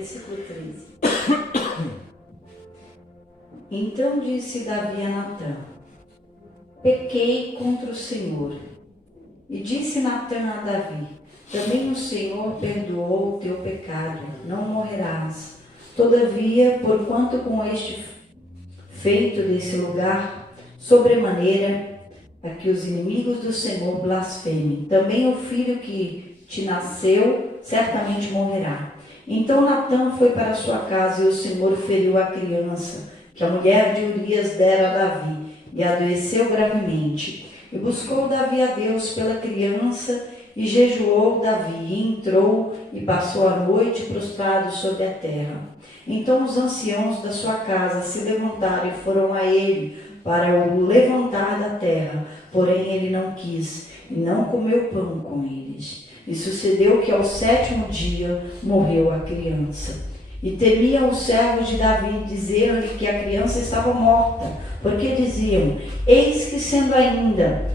versículo 13. Então disse Davi a Natã: pequei contra o Senhor. E disse Natã a Davi: também o Senhor perdoou o teu pecado, não morrerás. Todavia, porquanto com este feito desse lugar, sobremaneira, a que os inimigos do Senhor blasfemem, também o filho que te nasceu certamente morrerá. Então Natã foi para sua casa, e o Senhor feriu a criança que a mulher de Urias dera a Davi, e adoeceu gravemente. E buscou Davi a Deus pela criança, e jejuou Davi, e entrou e passou a noite prostrado sobre a terra. Então os anciãos da sua casa se levantaram e foram a ele para o levantar da terra, porém ele não quis, e não comeu pão com eles. E sucedeu que ao 7º dia morreu a criança. E temiam os servos de Davi, dizer-lhe que a criança estava morta, porque diziam: eis que sendo ainda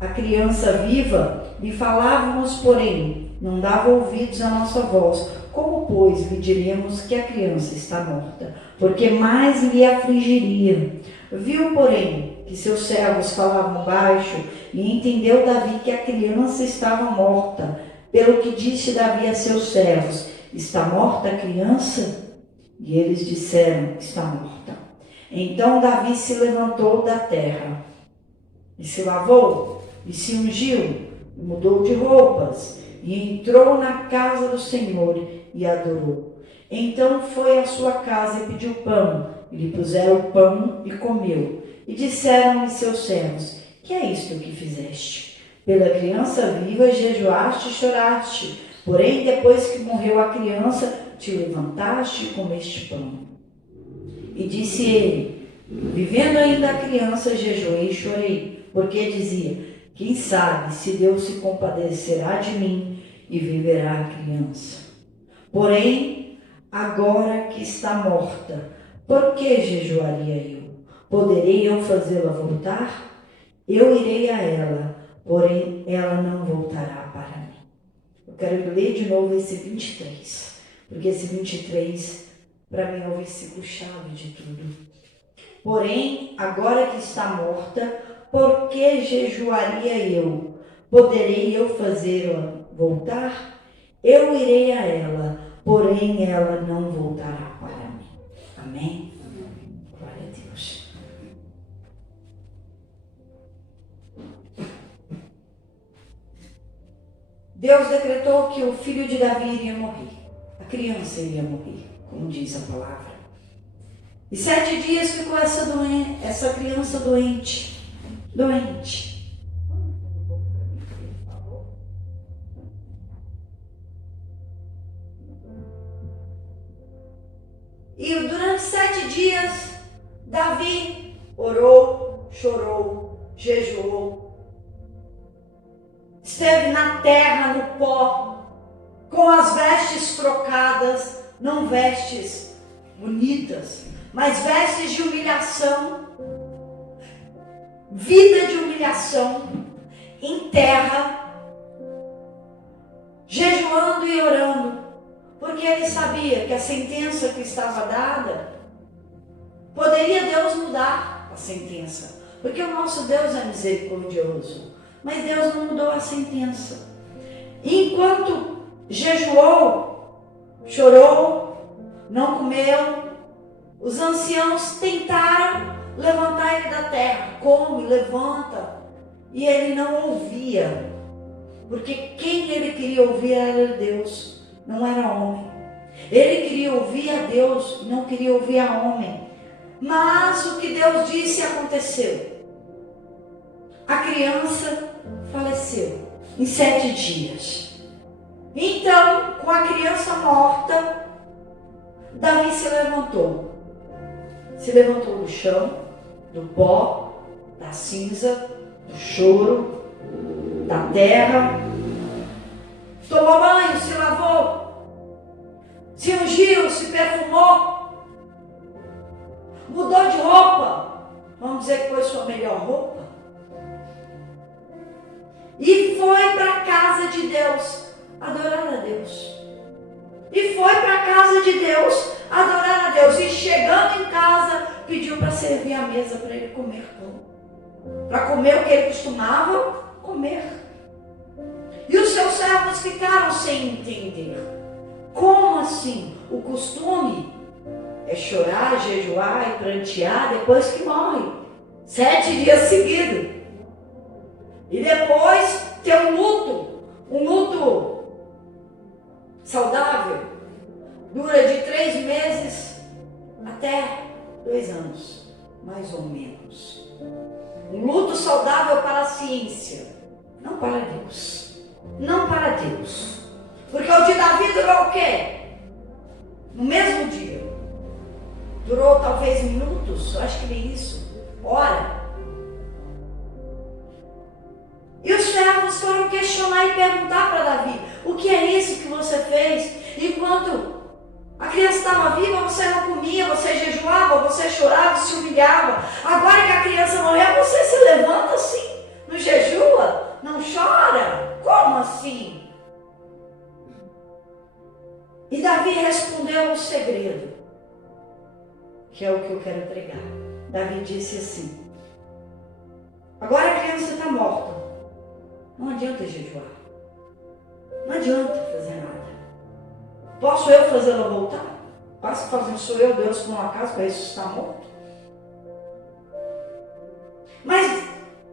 a criança viva, lhe falávamos, porém não dava ouvidos à nossa voz. Como, pois, lhe diremos que a criança está morta? Porque mais lhe afligiria. Viu, porém, que seus servos falavam baixo, e entendeu Davi que a criança estava morta. Pelo que disse Davi a seus servos: está morta a criança? E eles disseram: está morta. Então Davi se levantou da terra, e se lavou, e se ungiu, e mudou de roupas, e entrou na casa do Senhor, e adorou. Então foi à sua casa e pediu pão, e lhe puseram o pão, e comeu. E disseram-lhe seus servos: que é isto que fizeste? Pela criança viva jejuaste e choraste, porém depois que morreu a criança, te levantaste e comeste pão. E disse ele: vivendo ainda a criança, jejuei e chorei, porque dizia: quem sabe se Deus se compadecerá de mim e viverá a criança. Porém, agora que está morta, por que jejuaria eu? Poderei eu fazê-la voltar? Eu irei a ela, porém ela não voltará para mim. Eu quero ler de novo esse 23, porque esse 23, para mim, é o versículo chave de tudo. Porém, agora que está morta, por que jejuaria eu? Poderei eu fazê-la voltar? Eu irei a ela, porém ela não voltará para mim. Amém? Glória a Deus. Deus decretou que o filho de Davi iria morrer. A criança iria morrer, como diz a palavra. E 7 dias ficou essa criança doente. E durante 7 dias, Davi orou, chorou, jejuou. Esteve na terra, no pó, com as vestes trocadas, não vestes bonitas, mas vestes de humilhação, vida de humilhação, em terra, jejuando e orando, porque ele sabia que a sentença que estava dada, poderia Deus mudar a sentença, porque o nosso Deus é misericordioso, mas Deus não mudou a sentença. E enquanto jejuou, chorou, não comeu, os anciãos tentaram levantar ele da terra. Come, levanta. E ele não ouvia. Porque quem ele queria ouvir era Deus, não era homem. Ele queria ouvir a Deus, não queria ouvir a homem. Mas o que Deus disse aconteceu. A criança faleceu em 7 dias. Então, com a criança morta, Davi se levantou. Se levantou do chão, do pó, da cinza, do choro, da terra. Tomou banho, se lavou, se ungiu, se perfumou, mudou de roupa. Vamos dizer que foi sua melhor roupa. E foi para a casa de Deus, adorar a Deus. e foi para a casa de Deus, adorar a Deus. E chegando em casa, pediu para servir a mesa para ele comer pão. Para comer o que ele costumava comer. E os seus servos ficaram sem entender. Como assim? O costume é chorar, jejuar e prantear depois que morre. 7 dias seguidos. E depois ter um luto saudável. Dura de 3 meses até 2 anos, mais ou menos. Um luto saudável para a ciência, não para Deus. Não para Deus. Porque o de Davi durou o quê? No mesmo dia. Durou talvez minutos, acho que nem isso. Hora. E os servos foram questionar e perguntar para Davi: o que é isso que você fez? Enquanto a criança estava viva, você não comia, você jejuava, você chorava, se humilhava. Agora que a criança morreu, você se levanta assim, não jejua, não chora. Como assim? E Davi respondeu o segredo, que é o que eu quero pregar. Davi disse assim: agora a criança está morta. Não adianta jejuar. Não adianta fazer nada. Posso eu fazê-la voltar? Posso fazer, sou eu, Deus, por um acaso, para ressuscitar morto? Mas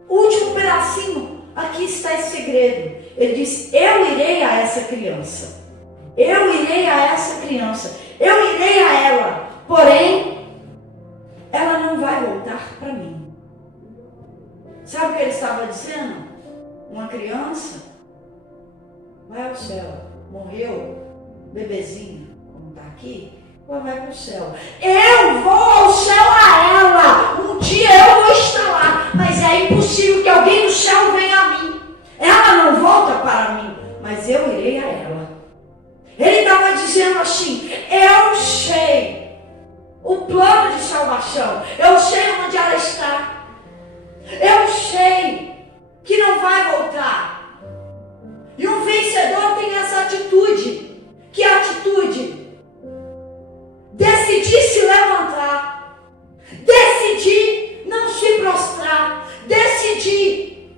o último pedacinho, aqui está esse segredo. Ele disse: eu irei a essa criança. Eu irei a essa criança. Eu irei a ela. Porém, ela não vai voltar para mim. Sabe o que ele estava dizendo? Uma criança vai ao céu, morreu, bebezinha, como está aqui, ela vai para o céu. Eu vou ao céu a ela, um dia eu vou estar lá, mas é impossível que alguém do céu venha a mim. Ela não volta para mim, mas eu irei a ela. Ele estava dizendo assim: eu sei o plano de salvação, eu sei onde ela está, eu sei que não vai voltar. E um vencedor tem essa atitude. Que atitude? Decidir se levantar, decidir não se prostrar, decidir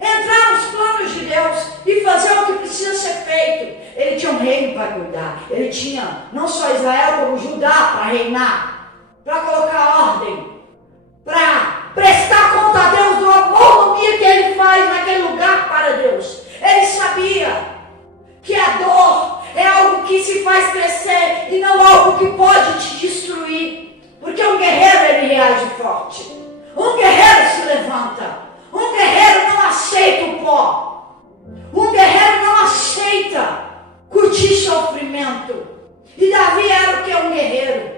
entrar nos planos de Deus e fazer o que precisa ser feito. Ele tinha um reino para cuidar. Ele tinha não só Israel como Judá para reinar, para colocar ordem, para prestar conta a Deus do amor que ele faz naquele lugar para Deus. Ele sabia que a dor é algo que se faz crescer e não algo que pode te destruir. Porque um guerreiro, ele reage forte. Um guerreiro se levanta. Um guerreiro não aceita o pó. Um guerreiro não aceita curtir sofrimento. E Davi era o que é um guerreiro.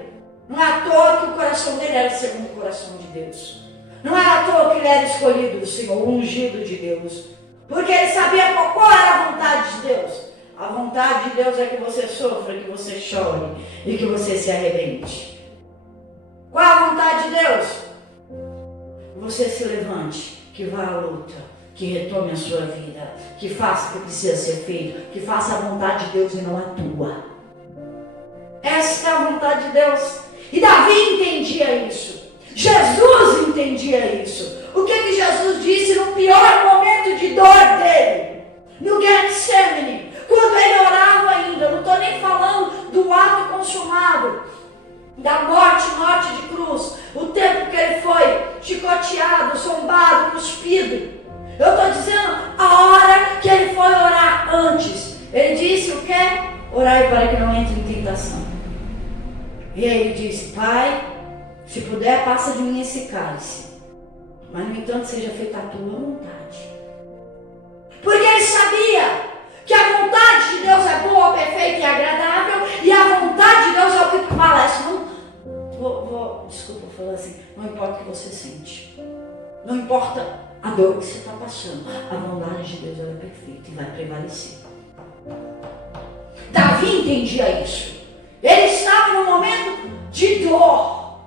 Não é à toa que o coração dele era segundo o coração de Deus. Não é à toa que ele era escolhido do Senhor, o ungido de Deus. Porque ele sabia qual era a vontade de Deus. A vontade de Deus é que você sofra, que você chore e que você se arrebente. Qual é a vontade de Deus? Que você se levante, que vá à luta, que retome a sua vida, que faça o que precisa ser feito, que faça a vontade de Deus e não a tua. Essa é a vontade de Deus. E Davi entendia isso. Jesus entendia isso. O que Jesus disse no pior momento de dor dele? No Getsemane, quando ele orava ainda. Não estou nem falando do ato consumado, da morte de cruz. O tempo que ele foi chicoteado, zombado, cuspido. Eu estou dizendo a hora que ele foi orar antes. Ele disse o quê? Orai para que não entre em tentação. E aí ele disse: Pai, se puder, passa de mim esse cálice, mas no entanto seja feita a tua vontade. Porque ele sabia que a vontade de Deus é boa, perfeita e agradável, e a vontade de Deus é o que prevalece. Desculpa falar assim, não importa o que você sente, não importa a dor que você está passando, a vontade de Deus ela é perfeita e vai prevalecer. Davi entendia isso. Ele estava num momento de dor,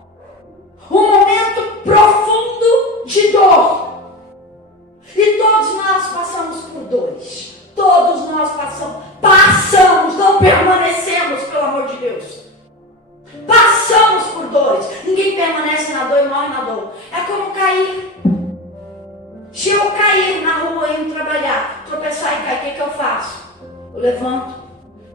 um momento profundo de dor. E todos nós passamos por dores. Todos nós passamos não permanecemos, pelo amor de Deus. Passamos por dores. Ninguém permanece na dor e morre na dor. É como cair. Se eu cair na rua indo trabalhar, tropeçar e cair, o que eu faço? Eu levanto,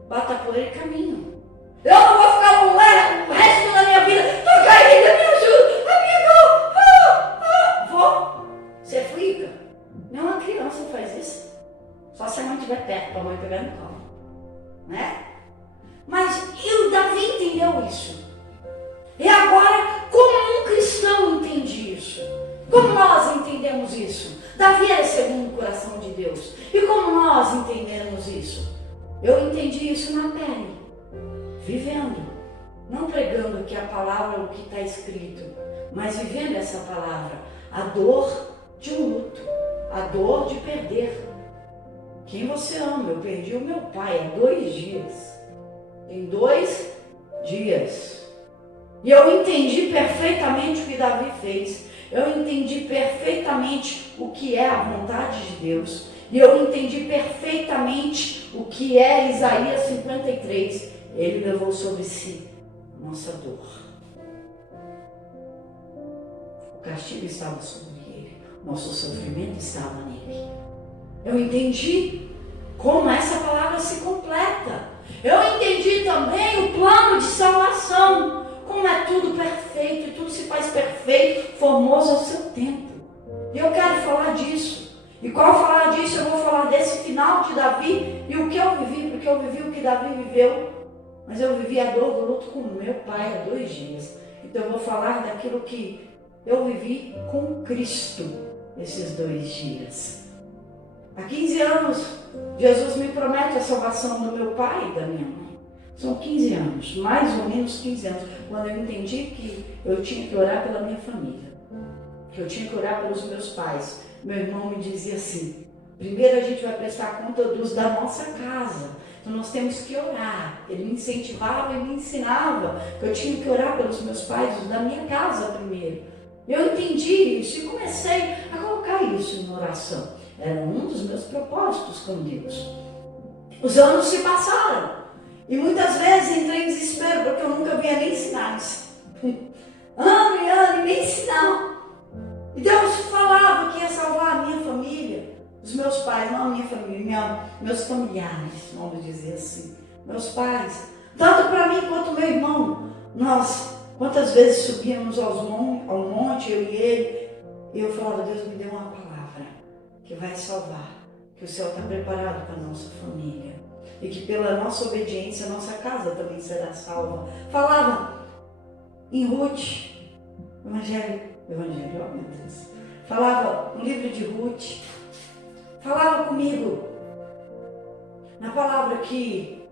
bato a poeira e caminho. Eu não vou ficar o resto da minha vida. Estou caída, me ajuda, amigo. Vou. Você fica. Nenhuma criança faz isso. Só se a mãe estiver perto, para a mãe pegar no colo. Né? Mas o Davi entendeu isso. E agora, como um cristão entende isso? Como nós entendemos isso? Davi era segundo o coração de Deus. E como nós entendemos isso? Eu entendi isso na pele, vivendo, não pregando aqui a palavra, o que está escrito, mas vivendo essa palavra, a dor de um luto, a dor de perder quem você ama. Eu perdi o meu pai há 2 dias, em 2 dias, e eu entendi perfeitamente o que Davi fez. Eu entendi perfeitamente o que é a vontade de Deus. E eu entendi perfeitamente o que é Isaías 53. Ele levou sobre si a nossa dor. O castigo estava sobre ele. Nosso sofrimento estava nele. Eu entendi como essa palavra se completa. Eu entendi também o plano de salvação. Como é tudo perfeito e tudo se faz perfeito, formoso ao seu tempo. E eu quero falar disso. E qual falar disso? Eu vou falar desse final de Davi e o que eu vivi, porque eu vivi o que Davi viveu. Mas eu vivi a dor do luto com meu pai há 2 dias. Então eu vou falar daquilo que eu vivi com Cristo esses 2 dias. Há 15 anos, Jesus me promete a salvação do meu pai e da minha mãe. São 15 anos, mais ou menos 15 anos, quando eu entendi que eu tinha que orar pela minha família, que eu tinha que orar pelos meus pais. Meu irmão me dizia assim: primeiro a gente vai prestar conta da nossa casa, então nós temos que orar. Ele me incentivava e me ensinava que eu tinha que orar pelos meus pais, da minha casa primeiro. Eu entendi isso e comecei a colocar isso em oração. Era um dos meus propósitos com Deus. Os anos se passaram. E muitas vezes entrei em desespero, porque eu nunca via nem sinais. Ano e ano, e nem sinal. E Deus falava que ia salvar a minha família, os meus pais, não a minha família, meus familiares, vamos dizer assim. Meus pais, tanto para mim quanto meu irmão. Nós, quantas vezes subíamos ao monte, eu e ele, e eu falava: Deus, me deu uma palavra que vai salvar, que o céu está preparado para a nossa família. E que pela nossa obediência, a nossa casa também será salva. Falava em Ruth, Evangelho, oh meu Deus. Falava no livro de Ruth. Falava comigo na palavra que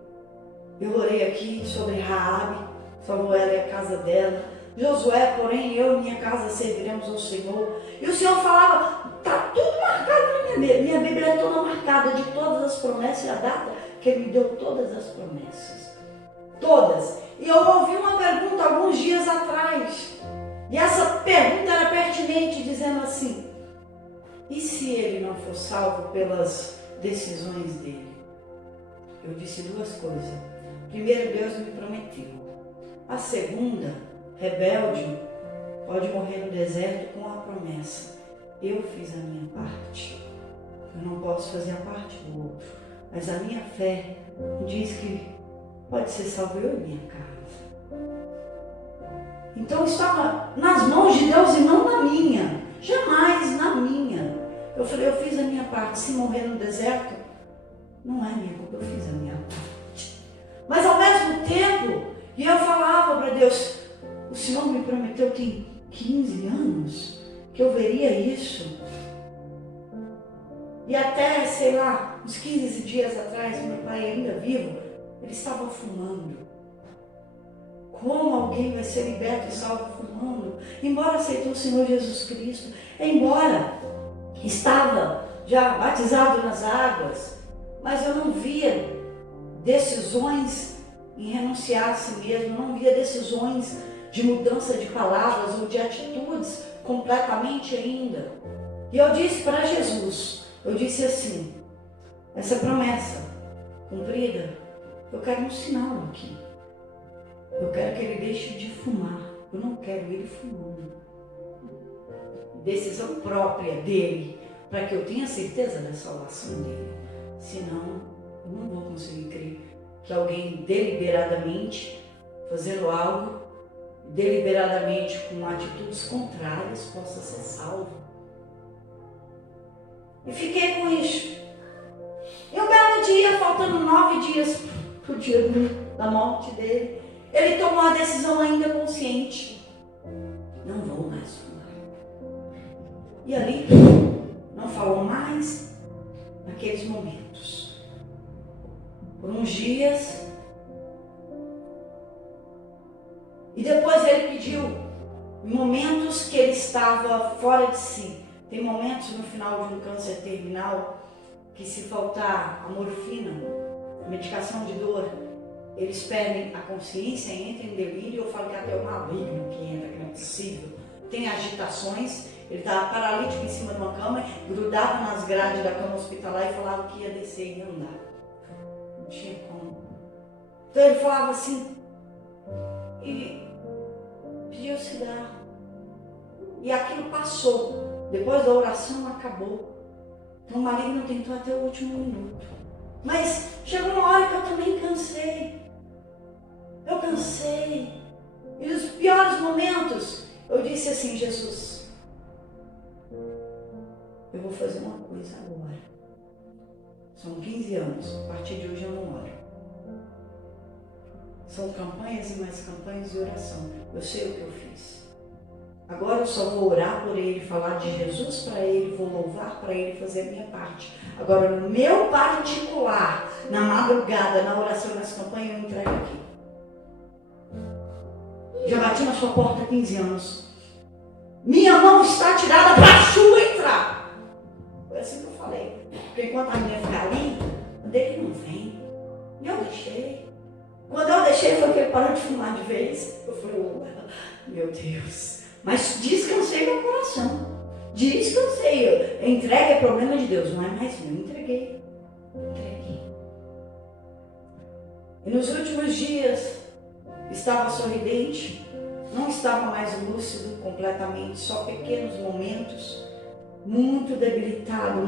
eu orei aqui sobre Raabe, salvou ela e a casa dela. Josué, porém, eu e minha casa serviremos ao Senhor. E o Senhor falava: está tudo marcado na minha Bíblia. Minha Bíblia é toda marcada de todas as promessas e a data que Ele me deu todas as promessas. Todas. E eu ouvi uma pergunta alguns dias atrás. E essa pergunta era pertinente, dizendo assim: e se ele não for salvo pelas decisões dele? Eu disse 2 coisas. Primeiro, Deus me prometeu. A segunda, rebelde pode morrer no deserto com a promessa. Eu fiz a minha parte. Eu não posso fazer a parte do outro. Mas a minha fé diz que pode ser salvo eu e minha casa. Então estava nas mãos de Deus e não na minha. Jamais na minha. Eu falei: eu fiz a minha parte. Se morrer no deserto, não é minha culpa, eu fiz a minha parte. Mas ao mesmo tempo, e eu falava para Deus: o Senhor me prometeu tem 15 anos que eu veria isso. E até, sei lá, uns 15 dias atrás, meu pai ainda vivo, ele estava fumando. Como alguém vai ser liberto e salvo fumando? Embora aceitou o Senhor Jesus Cristo, embora estava já batizado nas águas, mas eu não via decisões em renunciar a si mesmo, não via decisões de mudança de palavras ou de atitudes completamente ainda. E eu disse para Jesus, eu disse assim: essa promessa cumprida Eu quero um sinal aqui. Eu quero que ele deixe de fumar. Eu não quero ele fumando. Decisão própria dele, para que eu tenha certeza da salvação dele. Senão, eu não vou conseguir crer que alguém deliberadamente, fazendo algo, deliberadamente com atitudes contrárias, possa ser salvo. E fiquei com isso. E um belo dia, faltando 9 dias para o dia da morte dele, ele tomou a decisão ainda consciente. Não vou mais fumar. E ali, não falou mais naqueles momentos. Por uns dias. E depois ele pediu, em momentos que ele estava fora de si. Tem momentos no final de um câncer terminal que, se faltar a morfina, a medicação de dor, eles perdem a consciência, entram em delírio. Eu falo que até o maligno que entra, que não é possível. Tem agitações, ele estava paralítico em cima de uma cama, grudava nas grades da cama hospitalar e falava que ia descer e ia andar. Não tinha como. Então ele falava assim, e pediu cigarro. E aquilo passou. Depois da oração acabou. Então o maligno tentou até o último minuto. Mas chegou uma hora que eu também cansei. Eu cansei. E nos piores momentos, eu disse assim, Jesus, eu vou fazer uma coisa agora. São 15 anos, a partir de hoje eu não oro. São campanhas e mais campanhas de oração. Eu sei o que eu fiz. Agora eu só vou orar por ele, falar de Jesus para ele, vou louvar para ele, fazer a minha parte. Agora, no meu particular, na madrugada, na oração, nas campanhas, eu entrego aqui. Já bati na sua porta há 15 anos. Minha mão está tirada para a chuva entrar. Foi assim que eu falei. Porque enquanto a minha ficar ali, dele não vem. E eu deixei. Quando eu deixei, foi que ele parou de fumar de vez. Eu falei, oh, meu Deus. Mas descansei meu coração. Descansei. Entregue é problema de Deus, não é mais meu. Entreguei. E nos últimos dias, estava sorridente, não estava mais lúcido completamente, só pequenos momentos, muito debilitado,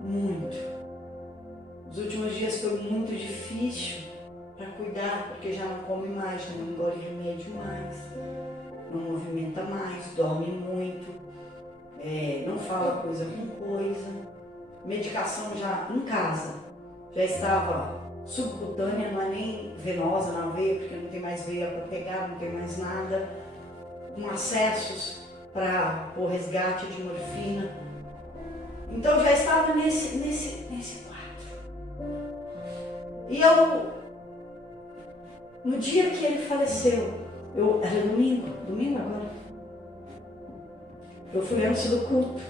muito. Os últimos dias foi muito difícil para cuidar, porque já não come mais, já não engole remédio mais, não movimenta mais, dorme muito, não fala coisa com coisa, medicação já em casa, já estava subcutânea, não é nem venosa na veia, porque não tem mais veia para pegar, não tem mais nada, com acessos para o resgate de morfina. Então já estava nesse quadro. E no dia que ele faleceu, era domingo agora, eu fui antes do culto.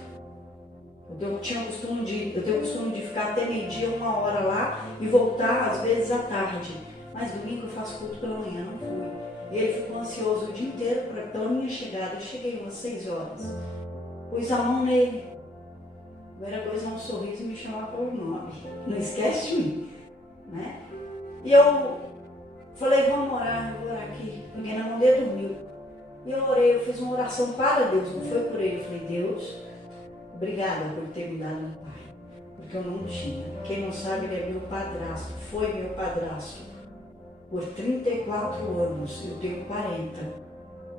Eu tenho o costume de ficar até meio-dia, 1 hora lá e voltar às vezes à tarde. Mas domingo eu faço culto pela manhã, não fui. E ele ficou ansioso o dia inteiro pela minha chegada. Eu cheguei umas 6 horas. Pus a mão nele. A primeira coisa é um sorriso e me chamar pelo nome. Não esquece de mim, né? E eu falei, vamos orar, eu vou orar aqui. Ninguém na mão dele dormiu. E eu orei, eu fiz uma oração para Deus, não foi por ele. Eu falei, Deus, obrigada por ter me dado um pai, porque eu não tinha. Quem não sabe, ele é meu padrasto, foi meu padrasto por 34 anos, eu tenho 40.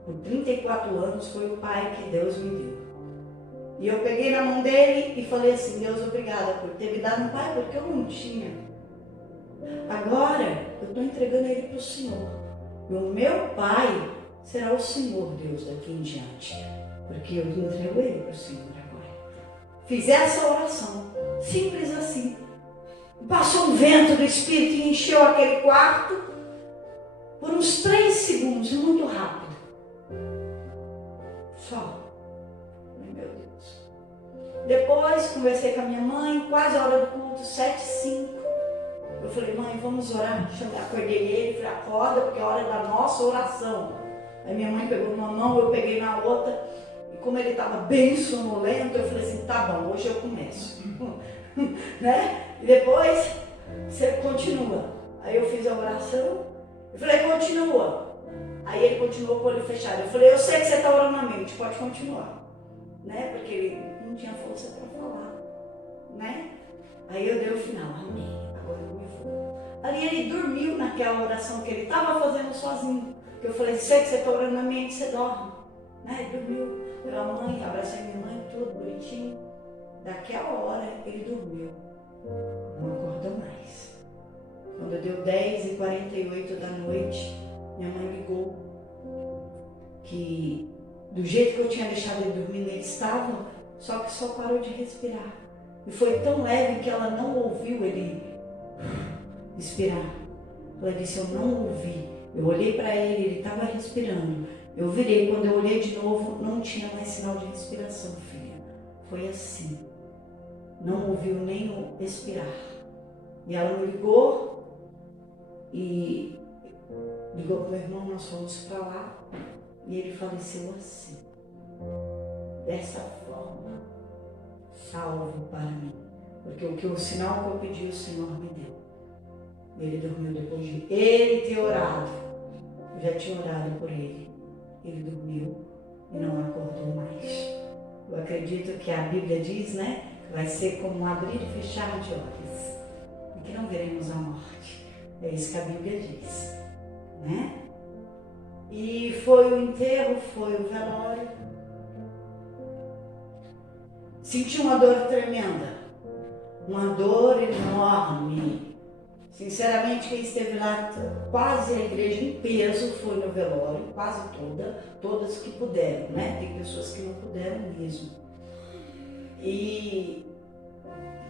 Por 34 anos foi o pai que Deus me deu. E eu peguei na mão dele e falei assim, Deus, obrigada por ter me dado um pai, porque eu não tinha. Agora, eu estou entregando ele para o Senhor. E o meu pai será o Senhor, Deus, daqui em diante. Porque eu entrego ele para o Senhor agora. Fiz essa oração, simples assim. Passou um vento do Espírito e encheu aquele quarto por uns 3 segundos, muito rápido. Só. Meu Deus. Depois, conversei com a minha mãe, quase a hora do culto, 7h05. Eu falei, mãe, vamos orar. Acordei ele, falei, acorda, porque é a hora da nossa oração. Aí minha mãe pegou numa mão, eu peguei na outra. E como ele estava bem sonolento, eu falei assim, tá bom, hoje eu começo. Né? E depois Você continua. Aí eu fiz a oração, eu falei, continua. Aí ele continuou com o olho fechado. Eu falei, eu sei que você está orando na mente, pode continuar. Né? Porque ele não tinha força para falar. Né? Aí eu dei o final, amém. Agora eu me vou. Ali ele dormiu naquela oração que ele estava fazendo sozinho. Eu falei, sei que você está orando na mente, você dorme. Né? Ele dormiu. Pela mãe, abracei minha mãe, tudo bonitinho. Daquela hora ele dormiu. Não acordou mais. Quando deu 10h48 da noite, minha mãe ligou que do jeito que eu tinha deixado ele dormindo, ele estava, só que só parou de respirar. E foi tão leve que ela não ouviu ele respirar. Ela disse, eu não ouvi. Eu olhei para ele estava respirando. Eu virei, quando eu olhei de novo, não tinha mais sinal de respiração, filha. Foi assim. Não ouviu nem o expirar. E ela me ligou e ligou para o meu irmão, nós fomos para lá e ele faleceu assim. Dessa forma, salvo para mim. Porque o sinal que eu pedi, o Senhor me deu. Ele dormiu depois de ele ter orado. Eu já tinha orado por ele. Ele dormiu e não acordou mais. Eu acredito que a Bíblia diz, né? Que vai ser como um abrir e fechar de olhos. E que não veremos a morte. É isso que a Bíblia diz. Né? E foi o enterro, foi o velório. Senti uma dor tremenda. Uma dor enorme. Sinceramente, quem esteve lá, quase a igreja em peso foi no velório, quase todas que puderam, né? Tem pessoas que não puderam mesmo. E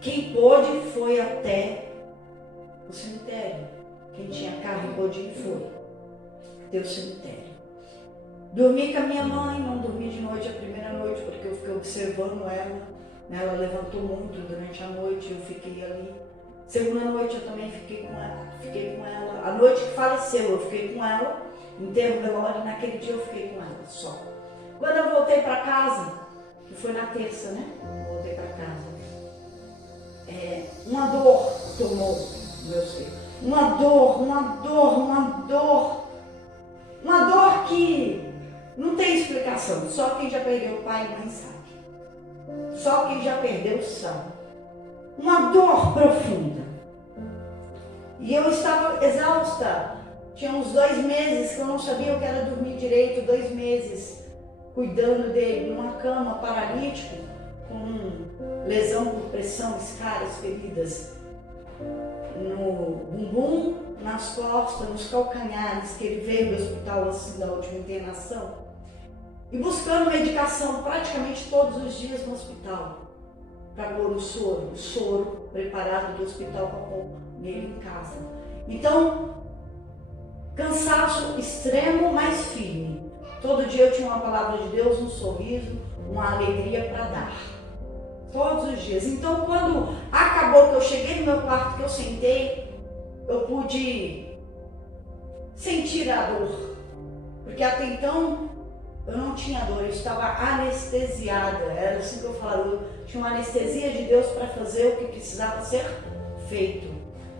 quem pôde foi até o cemitério. Quem tinha carro e pôde ir foi até o cemitério. Dormi com a minha mãe, não dormi de noite a primeira noite, porque eu fiquei observando ela. Ela levantou muito durante a noite, eu fiquei ali. Segunda noite eu também fiquei com ela. A noite que faleceu eu fiquei com ela, enterro velório, naquele dia eu fiquei com ela só. Quando eu voltei para casa, que foi na terça, né? Voltei para casa. Uma dor tomou meu ser. Uma dor que não tem explicação. Só quem já perdeu pai e mãe sabe. Só quem já perdeu sabe. Uma dor profunda. E eu estava exausta. Tinha uns 2 meses que eu não sabia o que era dormir direito. 2 meses cuidando dele numa cama, paralítico, com lesão por pressão, escaras, feridas no bumbum, nas costas, nos calcanhares, que ele veio do hospital assim, da última internação. E buscando medicação praticamente todos os dias no hospital. Para pôr o soro preparado do hospital para pôr nele em casa. Então, cansaço extremo, mas firme. Todo dia eu tinha uma palavra de Deus, um sorriso, uma alegria para dar. Todos os dias. Então, quando acabou que eu cheguei no meu quarto, que eu sentei, eu pude sentir a dor. Porque até então eu não tinha dor, eu estava anestesiada. Era assim que eu falava, eu tinha uma anestesia de Deus para fazer o que precisava ser feito.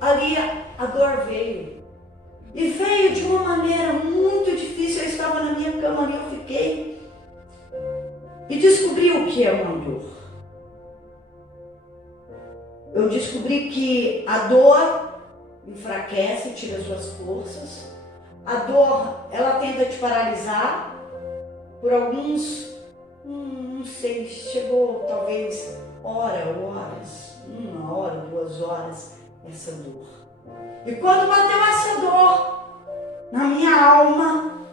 Ali a dor veio. E veio de uma maneira muito difícil. Eu estava na minha cama ali, eu fiquei e descobri o que é uma dor. Eu descobri que a dor enfraquece, tira suas forças. A dor, ela tenta te paralisar. Por alguns, não sei, chegou talvez horas, 1 hora, 2 horas, essa dor. E quando bateu essa dor na minha alma,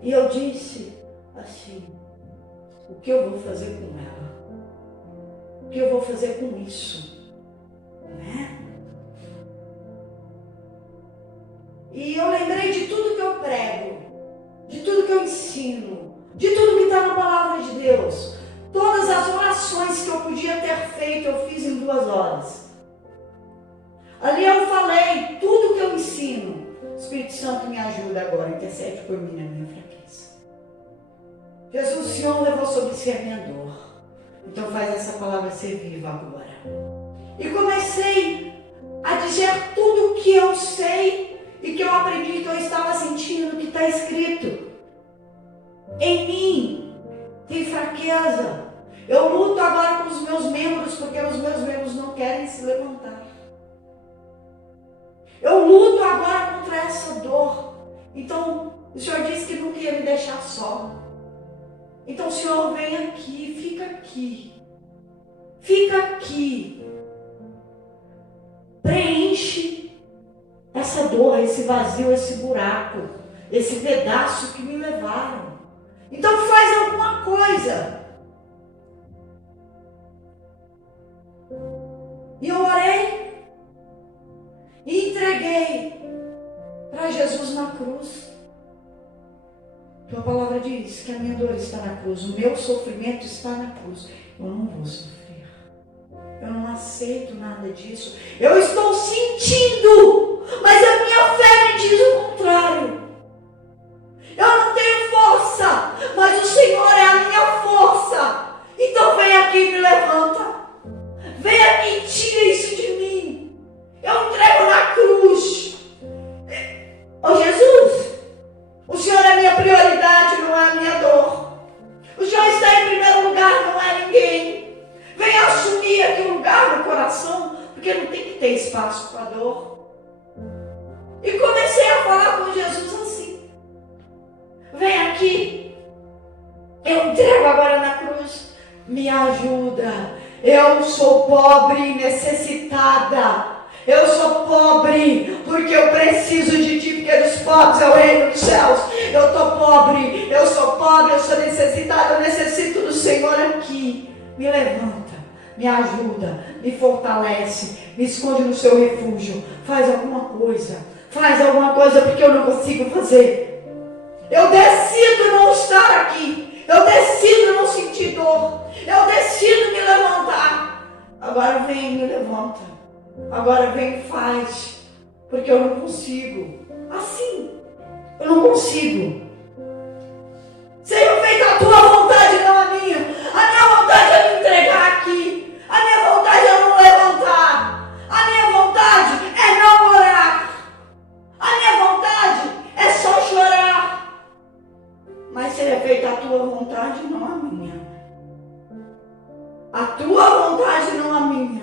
e eu disse assim, o que eu vou fazer com ela? O que eu vou fazer com isso? Né? E eu lembrei de tudo que eu prego, de tudo que eu ensino, de tudo que está na palavra de Deus. Todas as orações que eu podia ter feito, eu fiz em 2 horas. Ali eu falei tudo que eu ensino. O Espírito Santo me ajuda agora, intercede por mim na minha fraqueza. Jesus, o Senhor levou sobre si a minha dor. Então faz essa palavra ser viva agora. E comecei a dizer tudo o que eu sei e que eu aprendi, que eu estava sentindo, que está escrito. Em mim tem fraqueza. Eu luto agora com os meus membros, porque os meus membros não querem se levantar. Eu luto agora contra essa dor. Então, o Senhor disse que nunca ia me deixar só. Então, Senhor, vem aqui, fica aqui. Fica aqui. Preenche essa dor, esse vazio, esse buraco, esse pedaço que me levaram. Então, faz alguma coisa. E eu orei e entreguei para Jesus na cruz. Tua palavra diz que a minha dor está na cruz, o meu sofrimento está na cruz. Eu não vou sofrer. Eu não aceito nada disso. Eu estou sentindo, mas a minha fé me diz o contrário. Eu não tenho força, mas o Senhor é a minha força. Então vem aqui e me levanta. Vem aqui e tira isso de mim. Eu entrego na cruz. Ô Jesus, o Senhor é a minha prioridade, não é a minha dor. O Senhor está em primeiro lugar, não é ninguém. Vem assumir aqui um lugar no coração, porque não tem que ter espaço para dor. E comecei a falar com Jesus assim. Vem aqui. Eu entrego agora na cruz. Me ajuda. Eu sou pobre e necessitada. Eu sou pobre porque eu preciso de ti, porque dos pobres é o reino dos céus. Eu estou pobre, eu sou necessitada, eu necessito do Senhor aqui. Me levanta, me ajuda, me fortalece, me esconde no seu refúgio. Faz alguma coisa, porque eu não consigo fazer. Eu decido não estar aqui, eu decido não sentir dor, eu decido me levantar. Agora vem e me levanta. Agora vem e faz, porque eu não consigo. Assim, eu não consigo. Senhor, feita a tua vontade, não a minha. A minha vontade é me entregar aqui. A minha vontade é não levantar. A minha vontade é não orar. A minha vontade é só chorar. Mas seja feita a tua vontade, não a minha. A tua vontade, não a minha.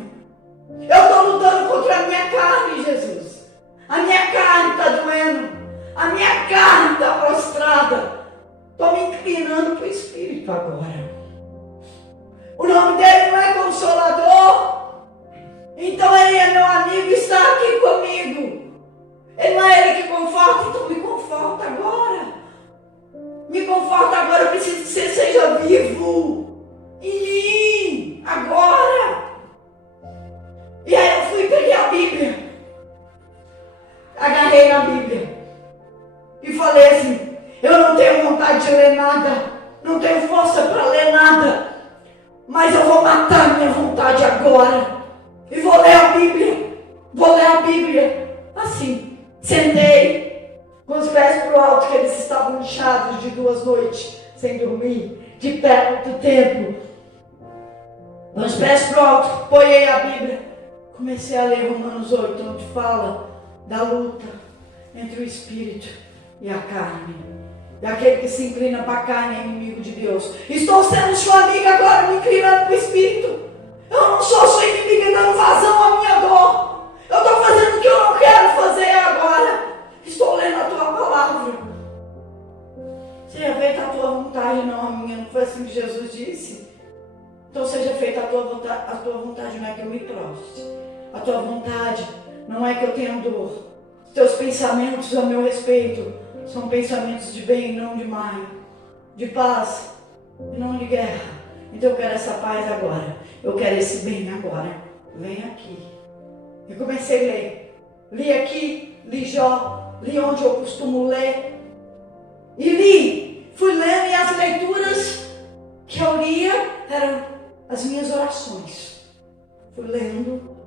Eu estou lutando contra a minha carne, Jesus. A minha carne está doendo. A minha carne está prostrada. Estou me inclinando para o Espírito agora. O nome dele não é Consolador. Então ele é meu amigo, está aqui comigo. Ele não é ele que conforta, então me conforta agora. Me conforta agora, eu preciso que você seja vivo em mim, agora. E aí eu fui e peguei a Bíblia, agarrei na Bíblia e falei assim, eu não tenho vontade de ler nada, não tenho força para ler nada, mas eu vou matar a minha vontade agora e vou ler a Bíblia, assim, sentei com os pés para o alto, que eles estavam inchados de 2 noites, sem dormir, de pé muito tempo, com os pés para o alto, apoiei a Bíblia. Comecei a ler Romanos 8, onde fala da luta entre o Espírito e a carne. E aquele que se inclina para a carne é inimigo de Deus. Estou sendo sua amiga agora, me inclinando para o Espírito. Eu não sou sua inimiga dando vazão à minha dor. Eu estou fazendo o que eu não quero fazer agora. Estou lendo a tua palavra. Seja feita a tua vontade, não a minha. Não foi assim que Jesus disse? Então seja feita a tua vontade, não é que eu me proste. A tua vontade não é que eu tenha dor. Os teus pensamentos a meu respeito são pensamentos de bem e não de mal, de paz e não de guerra. Então eu quero essa paz agora. Eu quero esse bem agora. Vem aqui. Eu comecei a ler. Li aqui, li Jó, li onde eu costumo ler. E li. Fui lendo e as leituras que eu lia eram as minhas orações. Fui lendo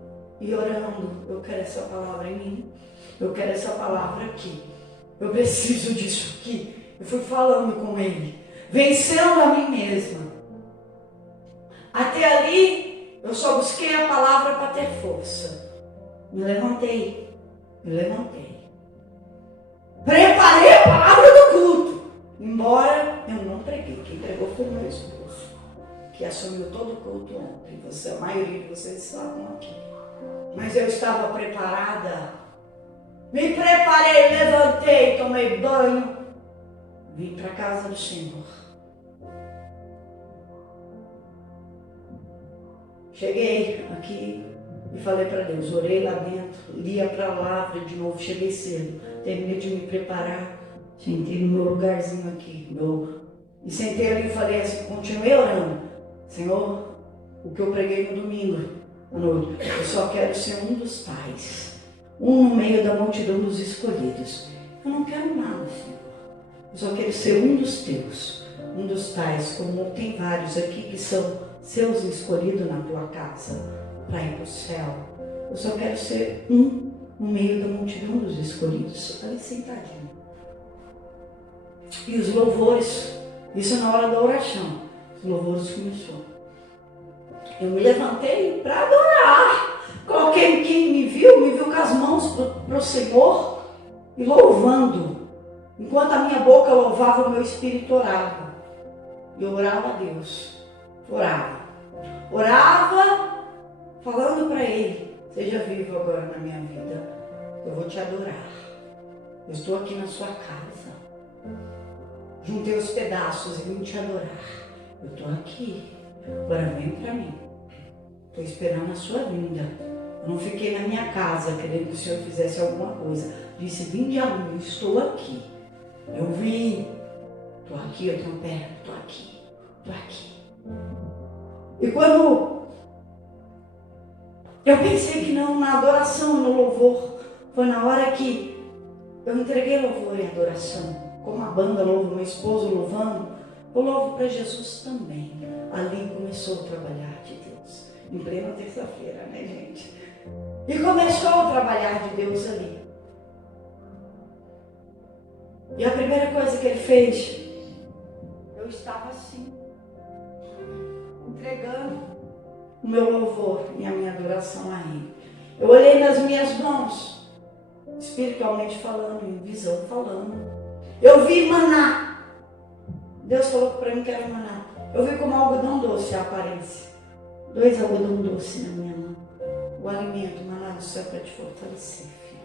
e orando. Eu quero essa palavra em mim. Eu quero essa palavra aqui. Eu preciso disso aqui. Eu fui falando com ele. Vencendo a mim mesma. Até ali Eu só busquei a palavra para ter força. Me levantei. Preparei a palavra do culto. Embora eu não preguei. Quem pregou foi o meu esposo, que assumiu todo o culto ontem. A maioria de vocês estavam aqui. Mas eu estava preparada. Me preparei, levantei, tomei banho. Vim para a casa do Senhor. Cheguei aqui e falei para Deus, orei lá dentro, li a palavra de novo, cheguei cedo, terminei de me preparar, sentei no meu lugarzinho aqui, e sentei ali e falei assim, continuei orando, Senhor, o que eu preguei no domingo à noite, eu só quero ser um dos tais, um no meio da multidão dos escolhidos. Eu não quero nada, Senhor, eu só quero ser um dos teus, um dos tais, como tem vários aqui que são seus escolhidos na tua casa para ir para o céu. Eu só quero ser um no meio da multidão dos escolhidos, ali sentadinho. E os louvores, isso na hora da oração, os louvores começou. Eu me levantei para adorar. Quem me viu com as mãos para o Senhor e louvando. Enquanto a minha boca louvava, o meu espírito orava. E eu orava a Deus. Orava, falando para Ele, seja vivo agora na minha vida, eu vou te adorar, eu estou aqui na sua casa, juntei os pedaços e vim te adorar, eu estou aqui, agora vem para mim, estou esperando a sua vinda, eu não fiquei na minha casa querendo que o Senhor fizesse alguma coisa, disse, vinde a mim, eu estou aqui, eu vim, estou aqui, eu estou perto, estou aqui. E quando eu pensei que não, na adoração, no louvor, foi na hora que eu entreguei louvor e adoração, como a banda louva, meu esposo louvando, eu louvo para Jesus também. Ali começou o trabalhar de Deus, em plena terça-feira, né, gente? E começou o trabalhar de Deus ali. E a primeira coisa que Ele fez, eu estava assim, entregando o meu louvor e a minha adoração a Ele. Eu olhei nas minhas mãos, espiritualmente falando, em visão falando. Eu vi maná. Deus falou para mim que era maná. Eu vi como algodão doce a aparência. 2 algodão doce na minha mão. O alimento, o maná do céu para te fortalecer, filho.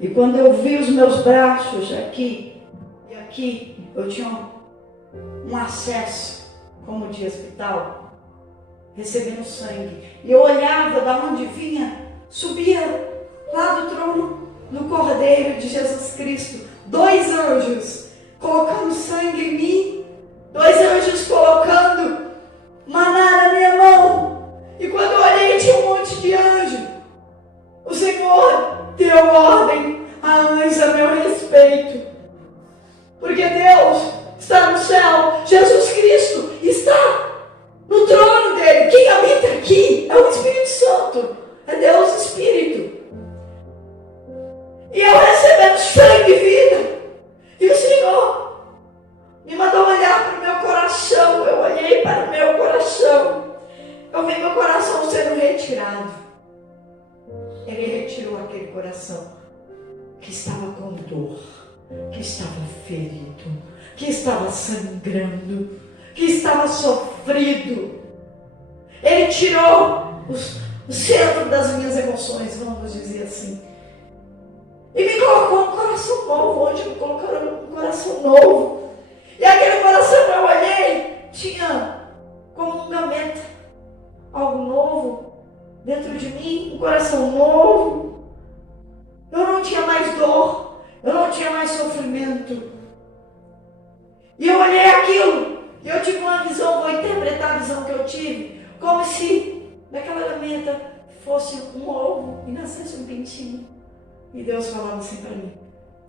E quando eu vi os meus braços aqui e aqui, eu tinha um acesso, como de hospital, recebendo sangue. E eu olhava da onde vinha, subia lá do trono do Cordeiro de Jesus Cristo. 2 anjos colocando sangue em mim. 2 anjos colocando maná na minha mão. E quando eu olhei, tinha um monte de anjo. O Senhor deu ordem a anjos a meu respeito. Porque Deus está no céu. Jesus Cristo está no trono dele. Quem habita aqui é o Espírito Santo. É Deus Espírito. E eu recebendo sangue e vida. E o Senhor me mandou olhar para o meu coração. Eu olhei para o meu coração. Eu vi meu coração sendo retirado. Ele retirou aquele coração que estava com dor, que estava ferido, que estava sangrando, que estava sofrido. Ele tirou o centro das minhas emoções, vamos dizer assim. E me colocou um coração novo, onde me colocaram um coração novo. E aquele coração, eu olhei, tinha como um gaveta, algo novo dentro de mim, um coração novo. Eu não tinha mais dor, eu não tinha mais sofrimento. E eu olhei aquilo, e eu tive uma visão, vou interpretar a visão que eu tive, como se naquela gaveta fosse um ovo e nascesse um pintinho. E Deus falava assim para mim,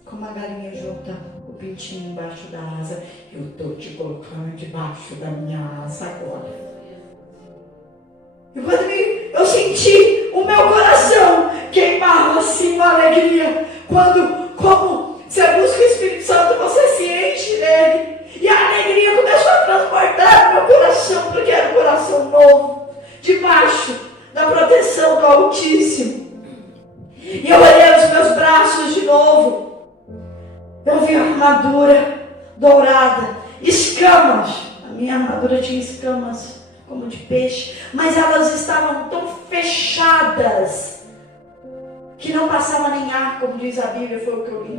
como a galinha junta o pintinho embaixo da asa, eu estou te colocando debaixo da minha asa agora. E quando eu senti o meu coração queimava assim uma alegria, como você busca o Espírito Santo, você se enche dele. E a alegria começou a transportar o meu coração, porque era um coração novo, debaixo escamas. A minha armadura tinha escamas como de peixe, mas elas estavam tão fechadas que não passava nem ar, como diz a Bíblia. Foi o que eu li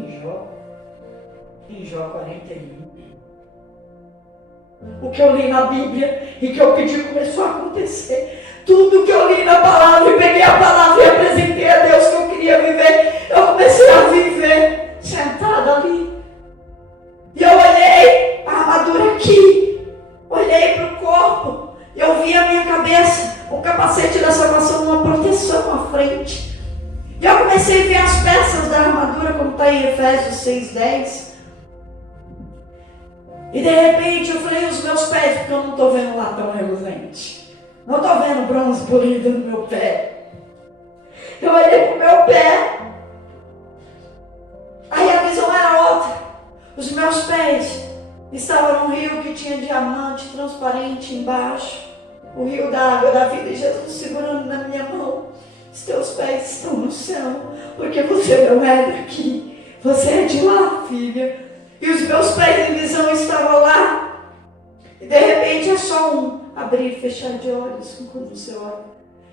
em Jó 41. O que eu li na Bíblia e que eu pedi começou a acontecer. Tudo que eu li na palavra, e peguei a palavra e apresentei a Deus que eu queria viver, eu comecei a viver sentada ali. E eu olhei a armadura aqui, olhei para o corpo, e eu vi a minha cabeça, o capacete da salvação, uma proteção à frente. E eu comecei a ver as peças da armadura, como está em Efésios 6:10. E de repente eu falei, os meus pés, porque eu não estou vendo latão reluzente. Não estou vendo bronze polido no meu pé. Eu olhei para o meu pé. Aí a visão era outra. Os meus pés estavam num rio que tinha diamante transparente embaixo. O rio da água da vida. E Jesus segurando na minha mão. Os teus pés estão no céu. Porque você não é daqui. Você é de lá, filha. E os meus pés em visão estavam lá. E de repente é só um abrir e fechar de olhos quando você olha.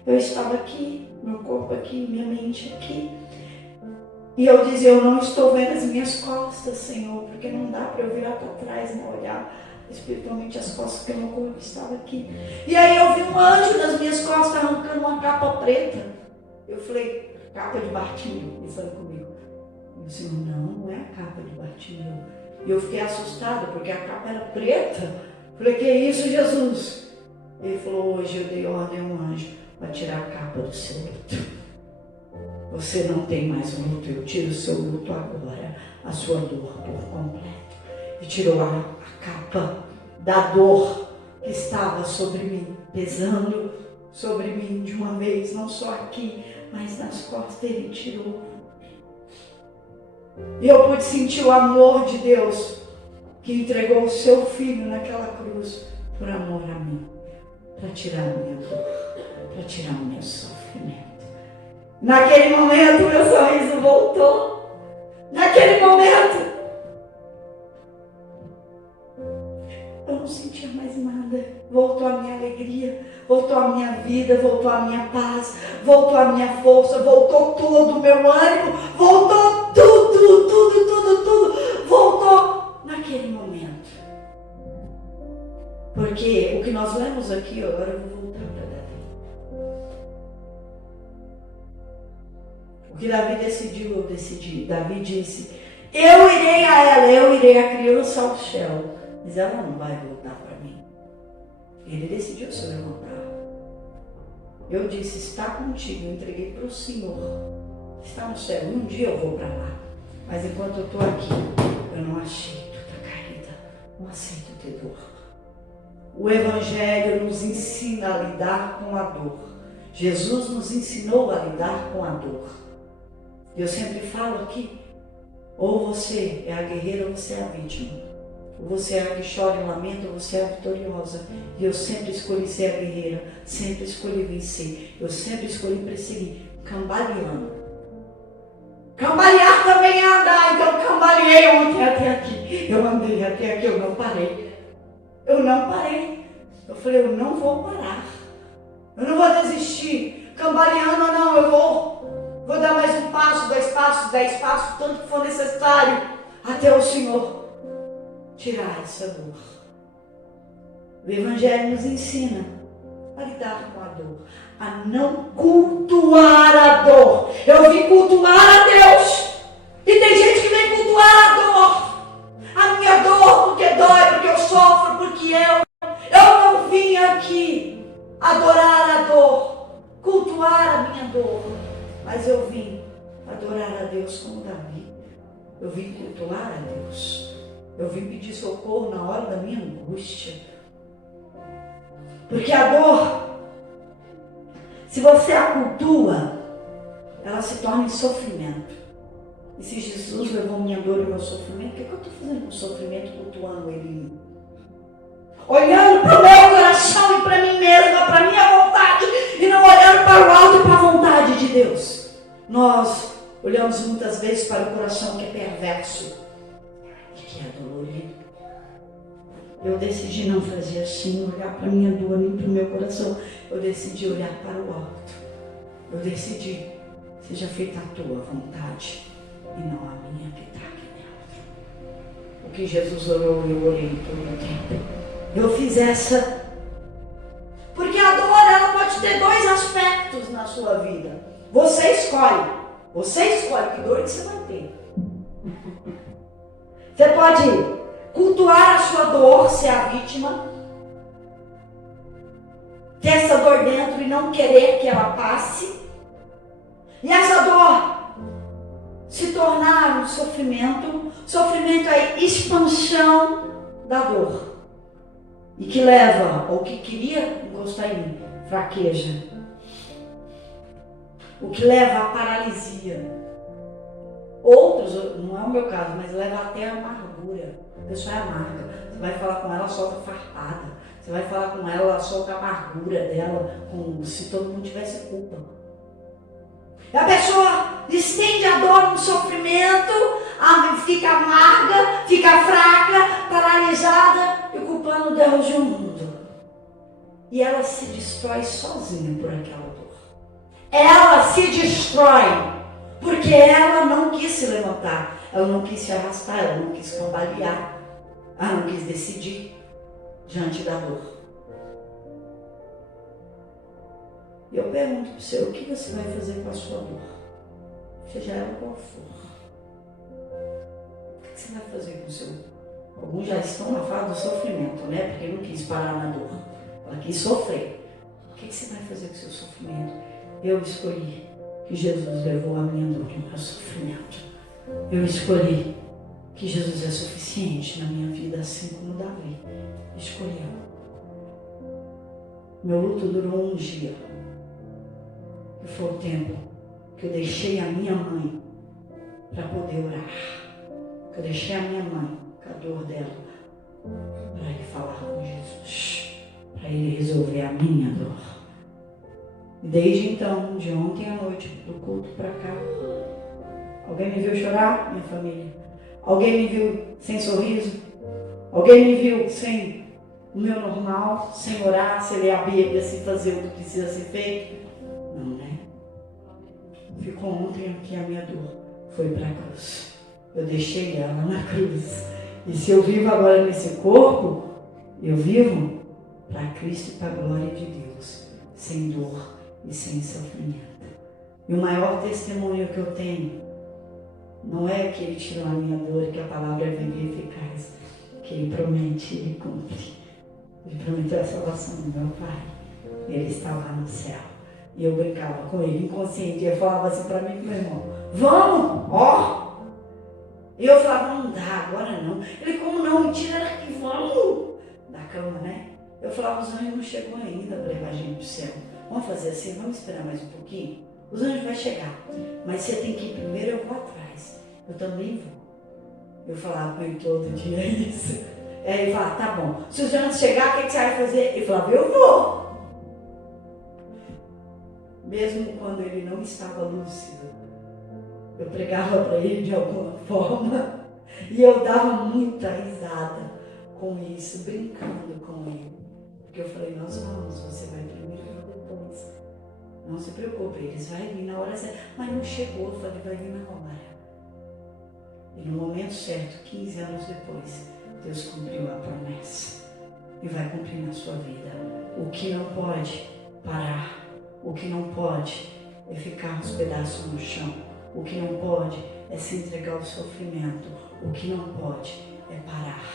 Eu estava aqui, meu corpo aqui, minha mente aqui. E eu dizia, eu não estou vendo as minhas costas, Senhor, porque não dá para eu virar para trás e não olhar espiritualmente as costas, porque meu corpo estava aqui. E aí eu vi um anjo nas minhas costas arrancando uma capa preta. Eu falei, capa de Bartimeu, pensando comigo. Eu disse, não é a capa de Bartimeu. E eu fiquei assustada, porque a capa era preta. Falei, que é isso, Jesus? Ele falou, hoje eu dei ordem a um anjo para tirar a capa do seu luto. Você não tem mais luto, eu tiro o seu luto agora, a sua dor por completo. E tirou a capa da dor que estava sobre mim, pesando sobre mim de uma vez, não só aqui, mas nas costas. Ele tirou. E eu pude sentir o amor de Deus, que entregou o seu filho naquela cruz por amor a mim, para tirar a minha dor, para tirar o meu sofrimento. Naquele momento meu sorriso voltou. Naquele momento eu não sentia mais nada. Voltou a minha alegria, voltou a minha vida, voltou a minha paz, voltou a minha força, voltou todo o meu ânimo, voltou tudo. Voltou naquele momento. Porque o que nós lemos aqui, agora eu vou voltar para Davi. O que Davi decidiu, eu decidi. Davi disse, eu irei a ela, eu irei a criança ao céu, mas ela não vai voltar para mim. Ele decidiu se levantar. Eu disse, está contigo, eu entreguei para o Senhor. Está no céu, um dia eu vou para lá. Mas enquanto eu estou aqui, eu não aceito estar caída, não aceito ter dor. O Evangelho nos ensina a lidar com a dor. Jesus nos ensinou a lidar com a dor. Eu sempre falo aqui, ou você é a guerreira ou você é a vítima. Ou você é a que chora e lamenta, ou você é a vitoriosa. E eu sempre escolhi ser a guerreira, sempre escolhi vencer. Eu sempre escolhi perseguir, cambaleando. Cambalear também é andar, então eu cambaleei ontem até aqui. Eu andei até aqui, eu não parei. Eu não parei. Eu falei, eu não vou parar. Eu não vou desistir. Cambaleando ou não, eu vou dar mais um passo, 2 passos, 10 passos, tanto que for necessário, até o Senhor tirar essa dor. O Evangelho nos ensina a lidar com a dor, a não cultuar a dor. Eu vim cultuar a Deus. E tem gente que vem cultuar a dor. A minha dor, porque dói, porque eu sofro, porque eu não vim aqui adorar a dor, cultuar a minha dor. Mas eu vim adorar a Deus como Davi. Eu vim cultuar a Deus. Eu vim pedir socorro na hora da minha angústia. Porque a dor, se você a cultua, ela se torna em sofrimento. E se Jesus levou minha dor e meu sofrimento, o que eu estou fazendo com o sofrimento, cultuando ele em mim? Olhando para o meu coração e para mim mesma, para a minha vontade, e não olhando para o alto e para a vontade de Deus. Nós olhamos muitas vezes para o coração que é perverso e que é dolorido. Eu decidi não fazer assim, olhar para a minha dor, nem para o meu coração. Eu decidi olhar para o alto. Eu decidi, seja feita a tua vontade e não a minha que está aqui dentro. O que Jesus orou, eu orei todo o tempo. Eu fiz essa. Porque a dor, ela pode ter dois aspectos na sua vida. Você escolhe. Você escolhe que dor que você vai ter. Você pode cultuar a sua dor, ser a vítima, ter essa dor dentro e não querer que ela passe, e essa dor se tornar um sofrimento. Sofrimento é expansão da dor, e que leva, ou que queria encostar em mim, fraqueza, o que leva à paralisia. Outros, não é o meu caso, mas leva até a amargura. A pessoa é amarga. Você vai falar com ela, solta farpada. Você vai falar com ela, solta a amargura dela, como se todo mundo tivesse culpa. E a pessoa estende a dor no sofrimento, fica amarga, fica fraca, paralisada e culpando Deus de um mundo. E ela se destrói sozinha por aquela dor. Ela se destrói. Porque ela não quis se levantar, ela não quis se arrastar, ela não quis cambalear, ela não quis decidir diante da dor. E eu pergunto para você, o que você vai fazer com a sua dor? Seja ela qual for. O que você vai fazer com o seu? Alguns já estão na fase do sofrimento, né? Porque não quis parar na dor, ela quis sofrer. O que você vai fazer com o seu sofrimento? Eu escolhi que Jesus levou a minha dor e o meu sofrimento. Eu escolhi que Jesus é suficiente na minha vida, assim como Davi escolheu. Meu luto durou um dia. E foi o tempo que eu deixei a minha mãe para poder orar. Que eu deixei a minha mãe com a dor dela para ir falar com Jesus. Para ele resolver a minha dor. Desde então, de ontem à noite, do culto para cá, alguém me viu chorar? Minha família. Alguém me viu sem sorriso? Alguém me viu sem o meu normal? Sem orar, sem ler a Bíblia, sem fazer o que precisa ser feito? Não, né? Ficou ontem aqui a minha dor. Foi para a cruz. Eu deixei ela na cruz. E se eu vivo agora nesse corpo, eu vivo para Cristo e para a glória de Deus. Sem dor e sem sofrimento. E o maior testemunho que eu tenho não é que ele tirou a minha dor, que a palavra é viva e eficaz, que ele promete e ele cumpre. Ele prometeu a salvação do meu pai. Ele está lá no céu. E eu brincava com ele, inconsciente. Ele falava assim para mim, meu irmão, vamos, ó. E eu falava, não dá, agora não. Ele, como não? Me tira daqui, vamos. Da cama, né? Eu falava, os anjos não chegou ainda para levar a gente para o céu. Vamos fazer assim, vamos esperar mais um pouquinho? Os anjos vão chegar, mas você tem que ir primeiro, eu vou atrás. Eu também vou. Eu falava com ele todo dia isso. Aí ele falava, tá bom, se os anjos chegar, o que você vai fazer? Ele falava, eu vou. Mesmo quando ele não estava lúcido, eu pregava para ele de alguma forma e eu dava muita risada com isso, brincando com ele. Porque eu falei, nós vamos, você vai primeiro e eu depois. Não se preocupe, eles vão vir na hora certa. Mas não chegou, eu falei, vai vir na hora. E no momento certo, 15 anos depois, Deus cumpriu a promessa. E vai cumprir na sua vida. O que não pode parar, o que não pode é ficar uns pedaços no chão. O que não pode é se entregar ao sofrimento. O que não pode é parar.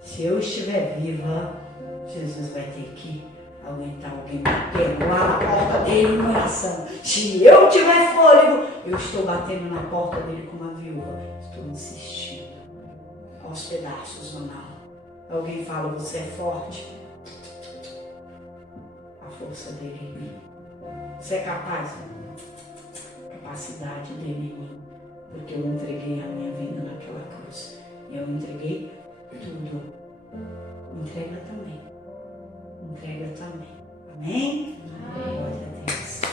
Se eu estiver viva, Jesus vai ter que aguentar alguém batendo lá na porta dele em oração. Se eu tiver fôlego, eu estou batendo na porta dele como uma viúva. Estou insistindo. Aos pedaços, não. Alguém fala, você é forte. A força dele em mim. Você é capaz? A capacidade dele em mim. Porque eu entreguei a minha vida naquela cruz. Eu entreguei tudo. Entrega também. Entrega também. Amém?